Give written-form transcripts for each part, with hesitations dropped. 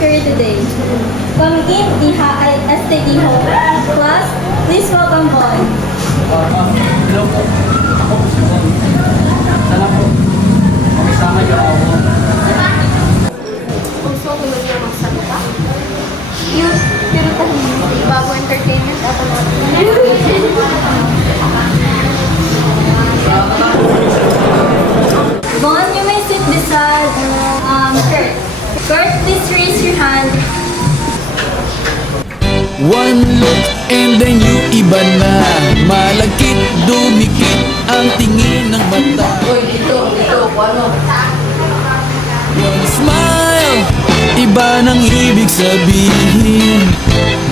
career today. From in STD Home. Class, please welcome Boy. Hello po. Ako po si Bon. Sana po. Makisama niyo ako. Gusto ko ba niya magsalita? Yung pinutahin mo, bago entertainment ako Bon, you may sit beside Kurt. Kurt, please raise your hand. One look and then you iba na. Malagkit, dumikit ang tingin ng mata. Uy, dito, ano? One smile, iba nang ibig sabihin.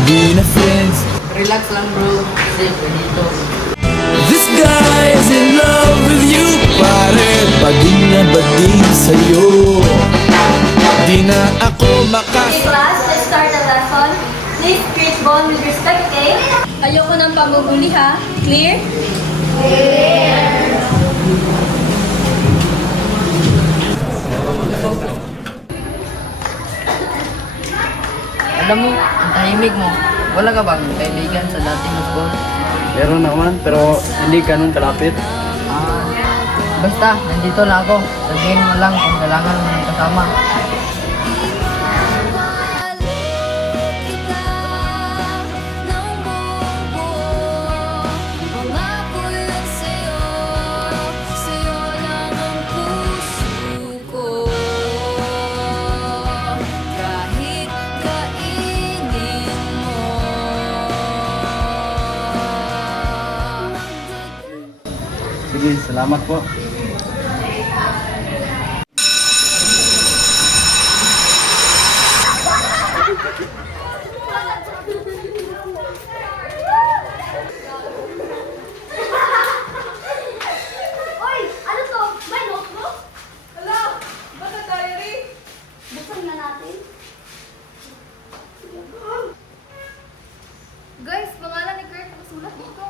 Be na friends. Relax lang bro. Safe dito. This guy is in love with you, pare. Bading na bading sa'yo. Di na ako Okay, class, let's start the lesson. Please treat Bon with respect, okay? Ayoko ng pambubuli, ha? Clear? Alam mo, ang tahimik mo. Wala ka bang kaibigan sa dating school? Meron naman, pero hindi ganun kalapit. Basta, nandito lang ako. Sabihin mo lang kung kailangan mo ng kasama. Sige, salamat po. Oy! Ano to? May notebook? Hala! Baka diary? Buksan na natin. Guys, pangalan ni Kurt nakasulat dito.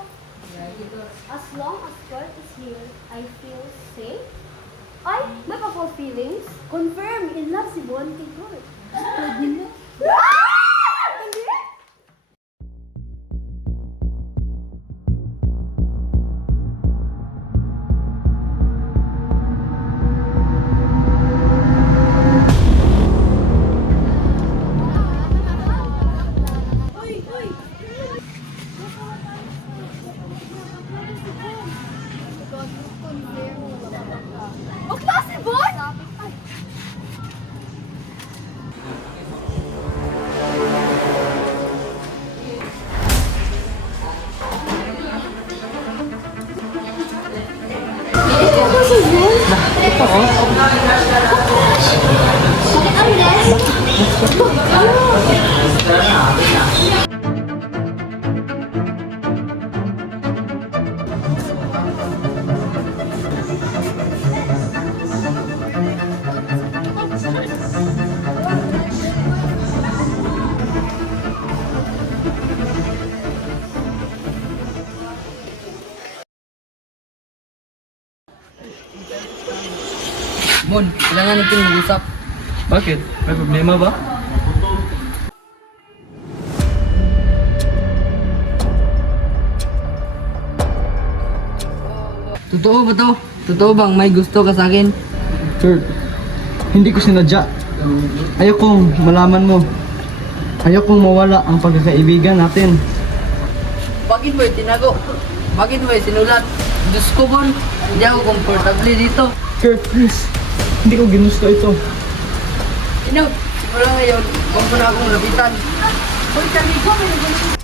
As long as Kurt is here, I feel safe. Ay, may pa-false feelings. Confirm, in love si Bon kay Kurt. Pwede na. Hindi? Bakla si Bon! Bakit ang desk? Mon, kailangan natin mag-usap. Bakit? May problema ba? Totoo ba to? Totoo bang may gusto ka sa akin? Kurt, hindi ko sinadya. Ayaw kong malaman mo. Ayaw kong mawala ang pagkakaibigan natin. Bakit mo tinago? Bakit mo sinulat? Diyos ko, Bon. Hindi ako komportable dito. Kurt, please. Hindi ko ginusto ito. Siguro ngayon, huwag mo na akong lapitan. Uy, kami ko, may nagulo.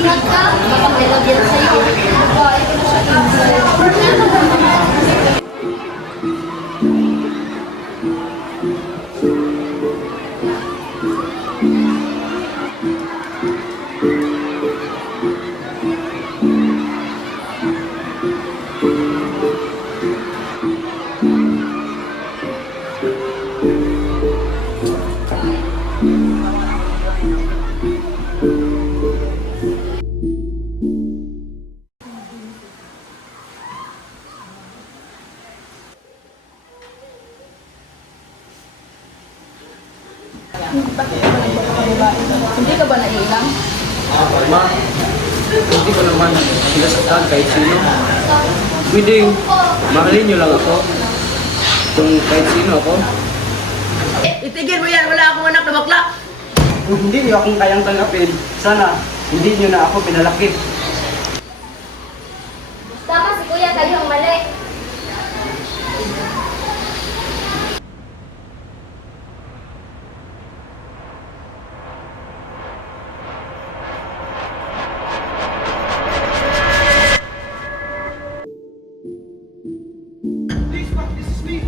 Ingat ka. Baka may lagyan sa'yo. Babae ka na siya. Hindi ka ba naiilang? Ma, hindi ko naman sinasaktan kahit sino. Pwedeng mahalin niyo lang ako. Kung kahit sino ako. Itigil mo yan, wala akong anak na bakla! Kung hindi niyo akong kayang tanggapin, sana hindi niyo na ako pinalaki. Tama si Kuya, kayo ang mali.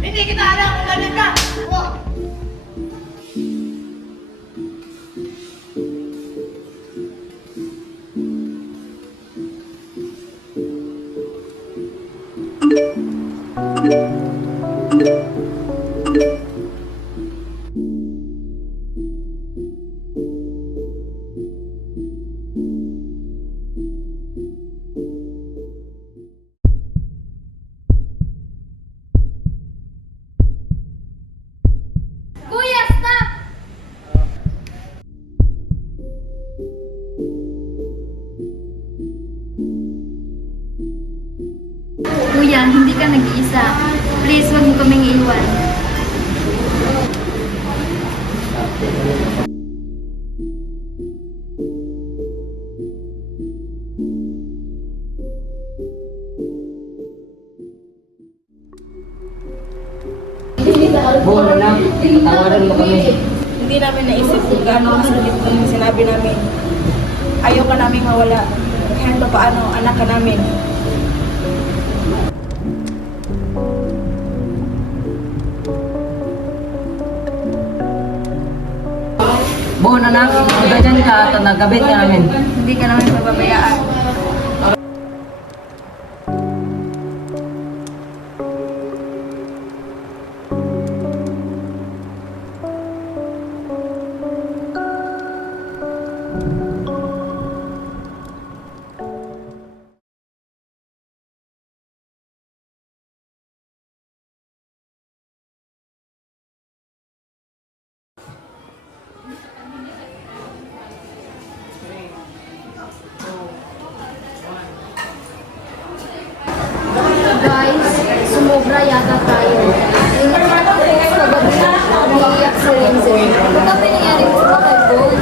Hindi kita alam kung ganyan ka! Kuya, stop! Kuya, hindi ka nag-iisa. Please, huwag mo kaming iwan. Buwan na lang, patawaran mo kami. Hindi namin naisip kung gaano kasalit yung sinabi namin. Ayaw ka namin mawala. Kahit pa paano, anak ka namin. Buon anak, ganyan ka at nagabit ka namin. Hindi ka namin pababayaan. Guys, sumobra yata tayo. Yung kagabi, umiiyak si Renzel. Ba't ang pinangyari mo sa bakal doon?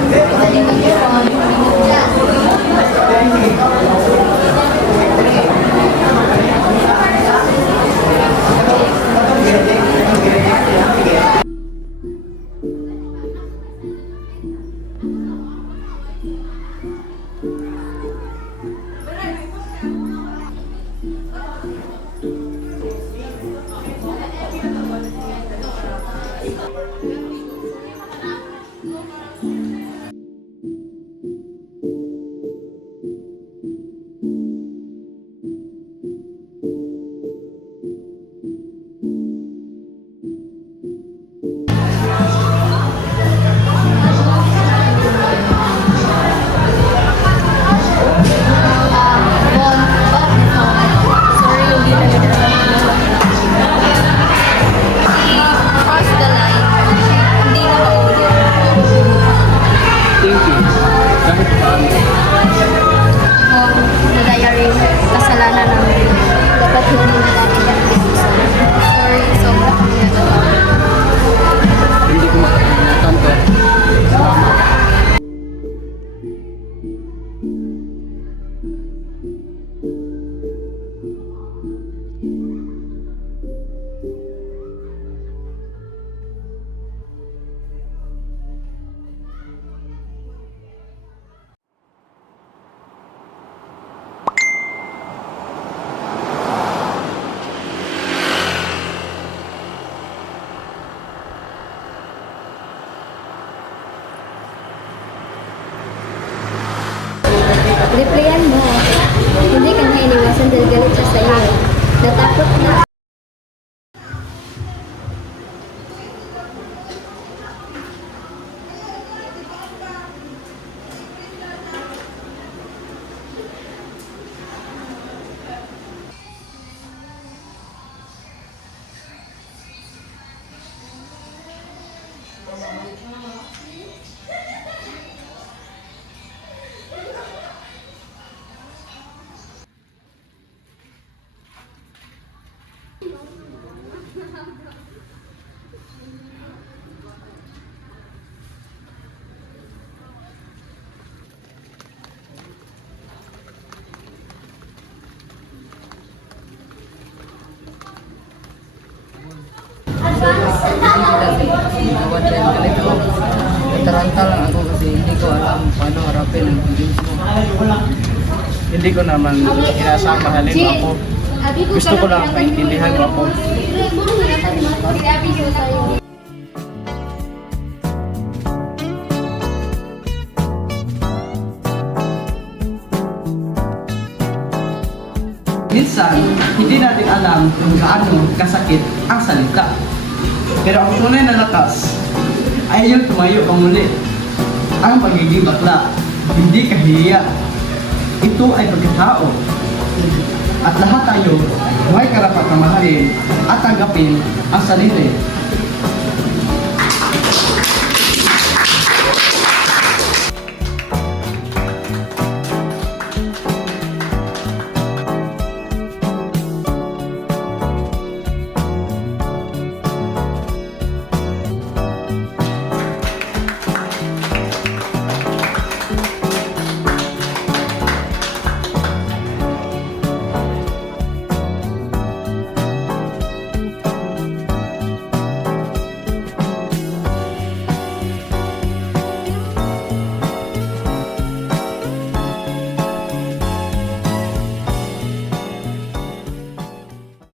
Replyan mo. Hindi ka na iniwasan dahil galit siya sa'yo. Natakot na. Awat yan galit ako. Nataranta lang ako kasi hindi ko alam paano harapin ang feelings mo. Hindi ko naman inasang mahalin mo ako. Gusto ko lang maintindihan mo ako. Minsan, hindi natin alam kung gaano kasakit ang salita. Pero ang tunay na lakas ay yung tumayo ka muli. Ang pagiging bakla, hindi kahihiya. Ito ay pagkatao. At lahat tayo may karapat na mahalin at tanggapin ang sarili